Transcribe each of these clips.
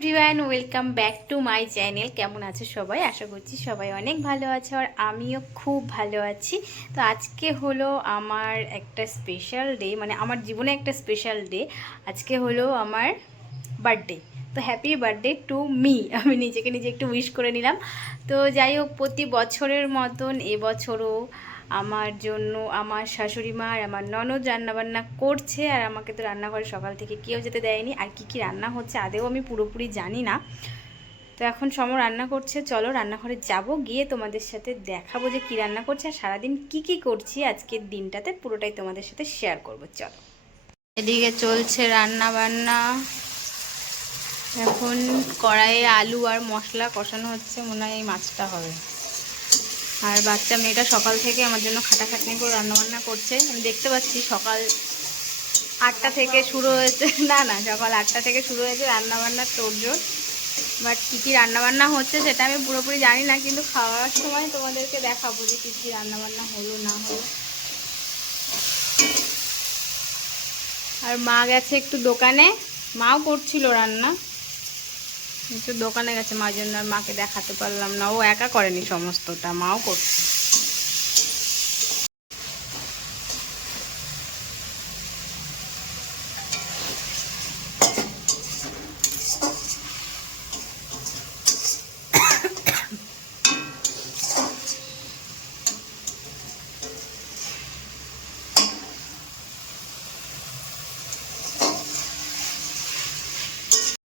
Everyone, welcome back to my channel. কেমন আছে সবাই? আশা করছি সবাই অনেক ভালো আছে আর আমিও খুব ভালো আছি। তো আজকে হলো আমার একটা স্পেশাল ডে মানে আমার জীবনে একটা স্পেশাল ডে আজকে হলো আমার বার্থডে তো হ্যাপি বার্থডে টু মি আমি নিজেকে নিজে একটু উইশ করে নিলাম। তো যাই হোক, প্রতি বছরের মতন এবছরও আমার জন্য আমার শাশুড়ি মা আর আমার ননদ রান্নাবান্না করছে আর আমাকে তো রান্নাঘরে সকাল থেকে কেউ যেতে দেয়নি। আর কি কি রান্না হচ্ছে আদেও আমি পুরোপুরি জানি না। তো এখন সম রান্না করছে, চলো রান্নাঘরে যাব, গিয়ে তোমাদের সাথে দেখাবো যে কী রান্না করছে আর সারাদিন কি কি করছি। আজকের দিনটাতে পুরোটাই তোমাদের সাথে শেয়ার করব, চলো। এদিকে চলছে রান্না বান্না এখন কড়াইয়ে আলু আর মশলা কষানো হচ্ছে, মনে হয় এই মাছটা হবে। আর বাচ্চা মেয়েটা সকাল থেকে আমার জন্য খাটাখাটনি করে রান্নাবান্না করছে। আমি দেখতে পাচ্ছি সকাল আটটা থেকে শুরু হয়েছে। না না, সকাল আটটা থেকে শুরু হয়েছে রান্নাবান্নার তোড়জোড়। বাট কী কী রান্নাবান্না হচ্ছে সেটা আমি পুরোপুরি জানি না, কিন্তু খাওয়ার সময় তোমাদেরকে দেখাবো যে কী কী রান্নাবান্না হলো, না হলো। আর মা গেছে একটু দোকানে। মাও করছিল রান্না। একটু দোকানে গেছে, মা জন্য আর মাকে দেখাতে পারলাম না। ও একা করেনি সমস্তটা, মাও করছে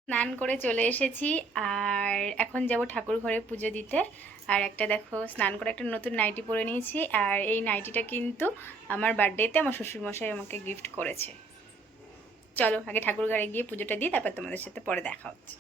স্নান করে চলে এসেছি। আর এখন যাব ঠাকুর ঘরে পুজো দিতে। আর একটা দেখো, স্নান করে একটা নতুন নাইটি পরে নিয়েছি। আর এই নাইটিটা কিন্তু আমার বার্থডেতে আমার শ্বশুরমশাই আমাকে গিফট করেছে। চলো, আগে ঠাকুর ঘরে গিয়ে পুজোটা দিই তারপর তোমাদের সাথে পরে দেখা হচ্ছে।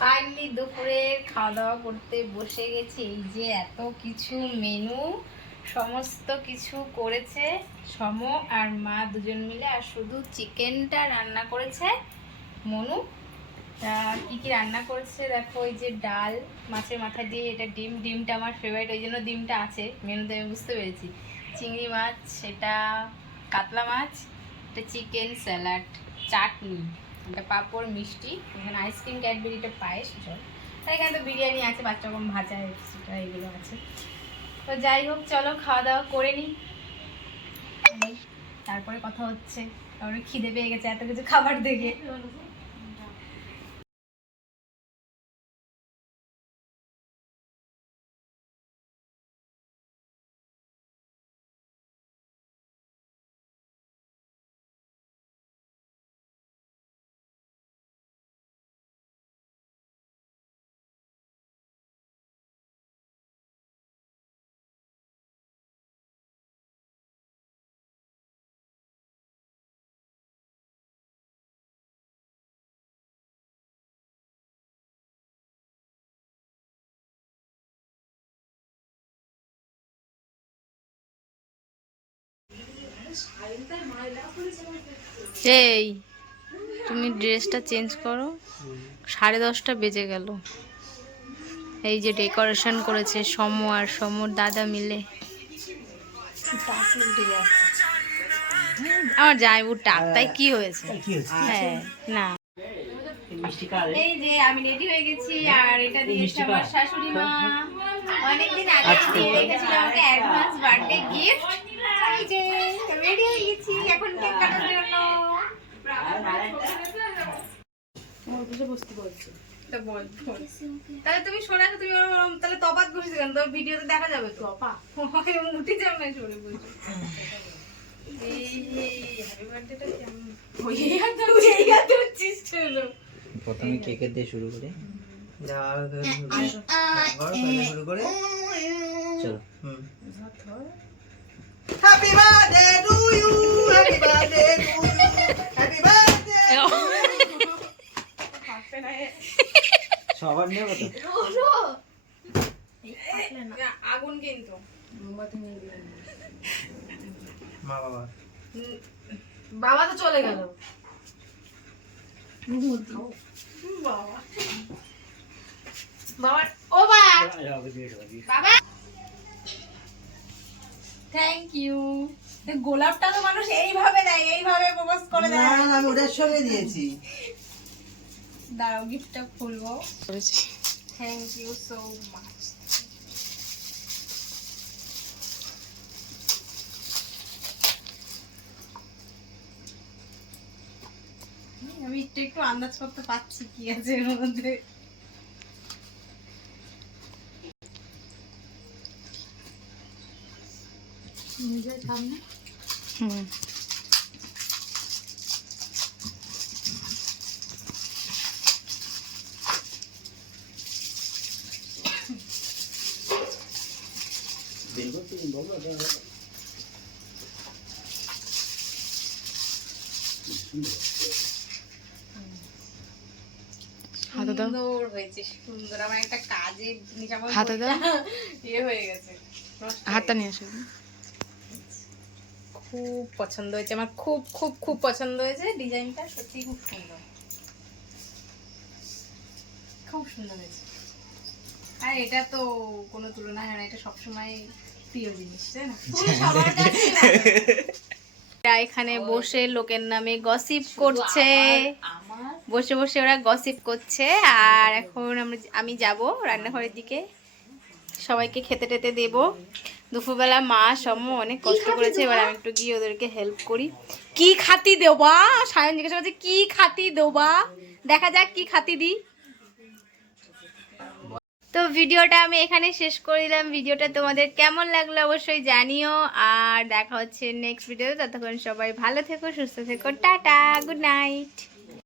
ফাইনালি দুপুরে খাওয়া দাওয়া করতে বসে গেছি। এই যে এত কিছু মেনু সমস্ত কিছু করেছে সম আর মা দুজন মিলে। আর শুধু চিকেনটা রান্না করেছে মনু। তা কী কী রান্না করেছে? দেখো ওই যে ডাল, মাছের মাথা দিয়ে এটা ডিম। ডিমটা আমার ফেভারিট ওই জন্য ডিমটা আছে। মেনুতে আমি বুঝতে পেরেছি। চিংড়ি মাছ সেটা কাতলা মাছ, এটা চিকেন স্যালাড চাটনি। এটা পাঁপড় মিষ্টি, এখানে আইসক্রিম ক্যাডবেরিটা পায়েস সব তাই এখানে তো বিরিয়ানি আছে, বাচ্চা রকম ভাজা সেটা এগুলো আছে। তো যাই হোক, চলো খাওয়া দাওয়া করে নিই। তারপরে কথা হচ্ছে। তারপরে খিদে পেয়ে গেছে, এত কিছু খাবার দেখে। এই তুমি ড্রেসটা চেঞ্জ করো। সাড়ে দশটা বেজে গেল। এই যে ডেকোরেশন করেছে সম আর সমর দাদা মিলে। আমার জামাইবুর টাক তাই কি হয়েছে? হ্যাঁ না। এই যে আমি রেডি হয়ে গেছি আর এটা দিয়েছে আমার শাশুড়ি মা। অনেকদিন আগে দিয়ে রেখেছিল আমাকে অ্যাডভান্স বার্থডে গিফট এই যে রেডি হয়ে গেছি এখন কেক কাটার জন্য। তা বল, বল। তাহলে তুমি শোনা তুমি তাহলে তফাৎ করছিস কেন? তোর ভিডিওতে দেখা যাবে তো? আপা উঠে যাও না সরে বলছো। প্রথমে কেকের দিয়ে শুরু করে। শুরু করে। চলো। হ্যাপি নেব তো আগুন কিন্তু। মা বাবা। বাবা তো চলে গেল। বাবা। বাবা ও বাবা। থ্যাংক ইউ গোলাপটা তো মানুষ এইভাবে দেয় এইভাবে প্রপোজ করে দেয় না, আমি ওটার সঙ্গে দিয়েছি। দাঁড়াও গিফটটা খুলবো। থ্যাংক ইউ সো মাচ আমি একটু একটু আন্দাজ করতে পারছি কি আছে এর মধ্যে। নিজের সামনে? হুম। সুন্দর হয়েছে সুন্দর। আমার একটা কাজে জিনিস হাতে দাও। ইয়ে হয়ে গেছে। হাতটা নিয়ে আসো খুব পছন্দ হয়েছে। আমার খুব খুব খুব পছন্দ হয়েছে। ডিজাইনটা সত্যি খুব সুন্দর। খুব সুন্দর হয়েছে। আর এটা তো কোনো তুলনা হয় না। এটা সবসময় প্রিয় জিনিস তাই না? সবার কাছেই লাগে। এরা এখানে বসে লোকের নামে গসিপ করছে। বসে বসে ওরা গসিপ করছে। আর এখন আমরা আমি যাব রান্নাঘরের দিকে। সবাইকে খেতে টেতে দেব। দুপুরবেলা মা সম অনেক কষ্ট করেছে এবার আমি একটু গিয়ে ওদেরকে হেল্প করি। কি খাতি দেবা সায়ন জিজ্ঞাসা করছে কি খাতি দেবা দেখা যাক কি খাতি দিই। তো ভিডিওটা আমি এখানে শেষ করে দিলাম। ভিডিওটা তোমাদের কেমন লাগল অবশ্যই জানিও। আর দেখা হচ্ছে নেক্সট ভিডিওতে ততক্ষণ সবাই ভালো থেকো, সুস্থ থেকো। Tata good night